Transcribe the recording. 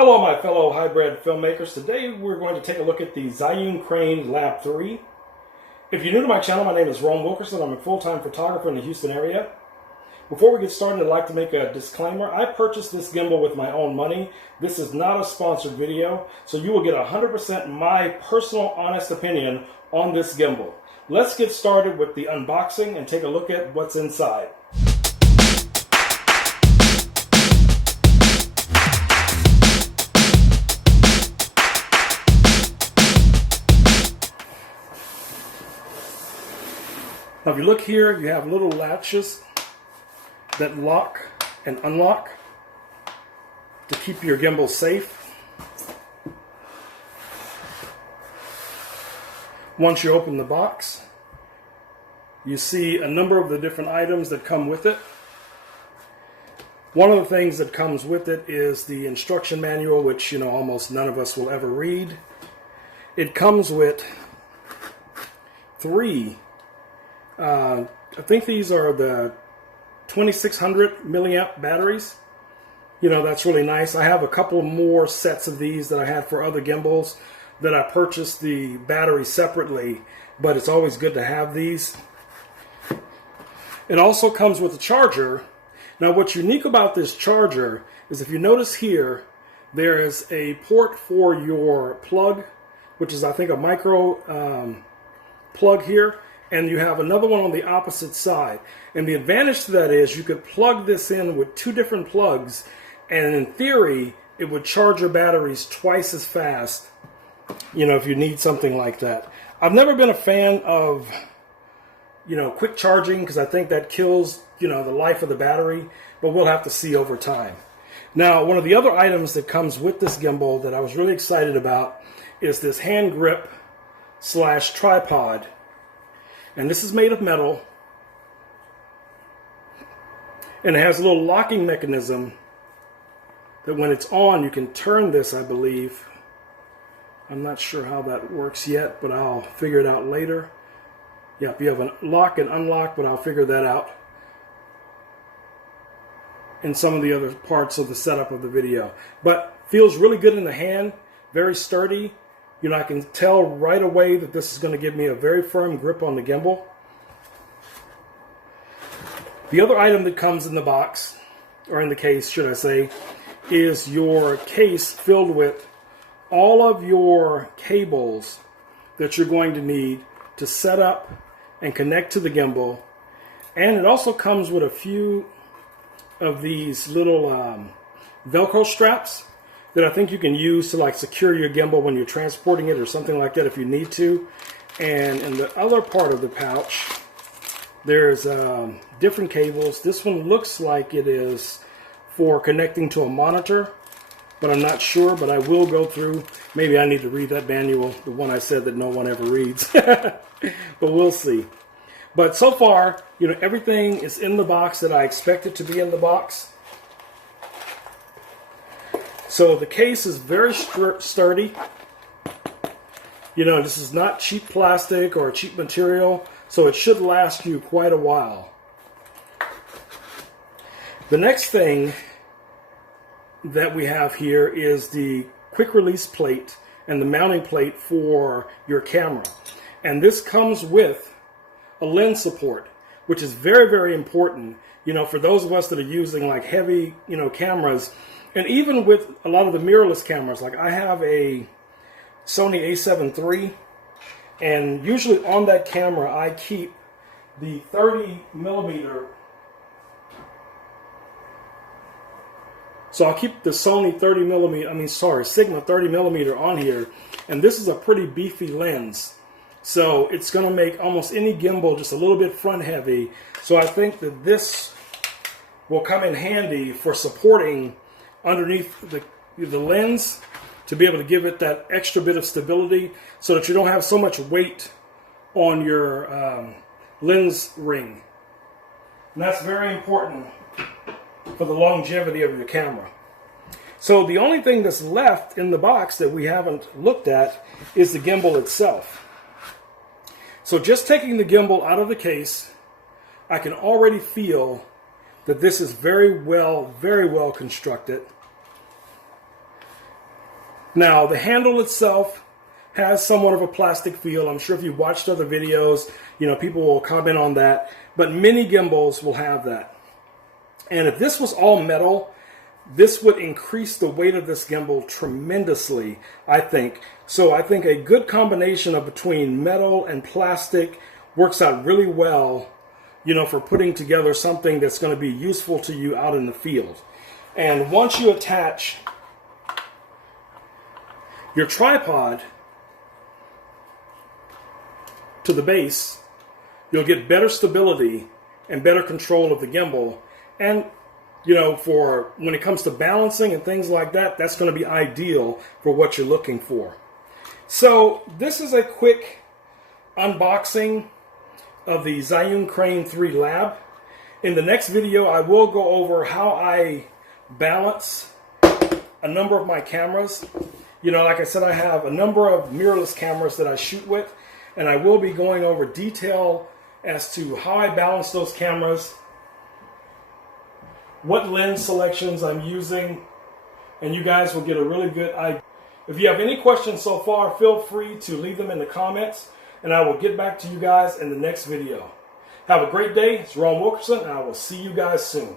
Hello my fellow hybrid filmmakers. Today we're going to take a look at the Zhiyun Crane Lab 3. If you're new to my channel, my name is Ron Wilkerson. I'm a full-time photographer in the Houston area. Before we get started, I'd like to make a disclaimer. I purchased this gimbal with my own money. This is not a sponsored video, so you will get 100% my personal honest opinion on this gimbal. Let's get started with the unboxing and take a look at what's inside. Now if you look here, you have little latches that lock and unlock to keep your gimbal safe. Once you open the box, you see a number of the different items that come with it. One of the things that comes with it is the instruction manual, which almost none of us will ever read. It comes with three I think these are the 2600 milliamp batteries. That's really nice. I have a couple more sets of these that I had for other gimbals that I purchased the battery separately, but it's always good to have these. It also comes with a charger. Now what's unique about this charger is if you notice here, there is a port for your plug, which is I think a micro plug here. And you have another one on the opposite side. And the advantage to that is you could plug this in with two different plugs, and in theory, it would charge your batteries twice as fast, if you need something like that. I've never been a fan of, quick charging, because I think that kills, the life of the battery, but we'll have to see over time. Now, one of the other items that comes with this gimbal that I was really excited about is this hand grip / tripod. And this is made of metal, and it has a little locking mechanism that when it's on, you can turn this, I believe. I'm not sure how that works yet, but I'll figure it out later. Yep, you have a lock and unlock, but I'll figure that out in some of the other parts of the setup of the video. But feels really good in the hand, very sturdy. I can tell right away that this is going to give me a very firm grip on the gimbal. The other item that comes in the box, or in the case, should I say, is your case filled with all of your cables that you're going to need to set up and connect to the gimbal. And it also comes with a few of these little Velcro straps that I think you can use to secure your gimbal when you're transporting it or something like that if you need to. And in the other part of the pouch, there's different cables. This one looks like it is for connecting to a monitor, but I'm not sure, but I will go through. Maybe I need to read that manual, the one I said that no one ever reads. But we'll see. But so far, everything is in the box that I expected to be in the box. So the case is very sturdy. This is not cheap plastic or cheap material, so it should last you quite a while. The next thing that we have here is the quick release plate and the mounting plate for your camera. And this comes with a lens support, which is very, very important, for those of us that are using heavy, cameras. And even with a lot of the mirrorless cameras, like I have a Sony a7 III, and usually on that camera I keep the 30 millimeter. So I'll keep the Sony Sigma 30 millimeter on here, and this is a pretty beefy lens. So it's going to make almost any gimbal just a little bit front heavy. So I think that this will come in handy for supporting underneath the lens to be able to give it that extra bit of stability so that you don't have so much weight on your lens ring. And that's very important for the longevity of your camera. So the only thing that's left in the box that we haven't looked at is the gimbal itself. So just taking the gimbal out of the case, I can already feel that this is very well constructed. Now, the handle itself has somewhat of a plastic feel. I'm sure if you've watched other videos, people will comment on that. But many gimbals will have that. And if this was all metal, this would increase the weight of this gimbal tremendously, I think. So I think a good combination of between metal and plastic works out really well, for putting together something that's going to be useful to you out in the field. And once you attach your tripod to the base, you'll get better stability and better control of the gimbal. And for when it comes to balancing and things like that, that's going to be ideal for what you're looking for. So this is a quick unboxing of the Zhiyun Crane 3 Lab. In the next video, I will go over how I balance a number of my cameras. Like I said, I have a number of mirrorless cameras that I shoot with, and I will be going over detail as to how I balance those cameras, what lens selections I'm using, and you guys will get a really good idea. If you have any questions so far, feel free to leave them in the comments, and I will get back to you guys in the next video. Have a great day. It's Ron Wilkerson, and I will see you guys soon.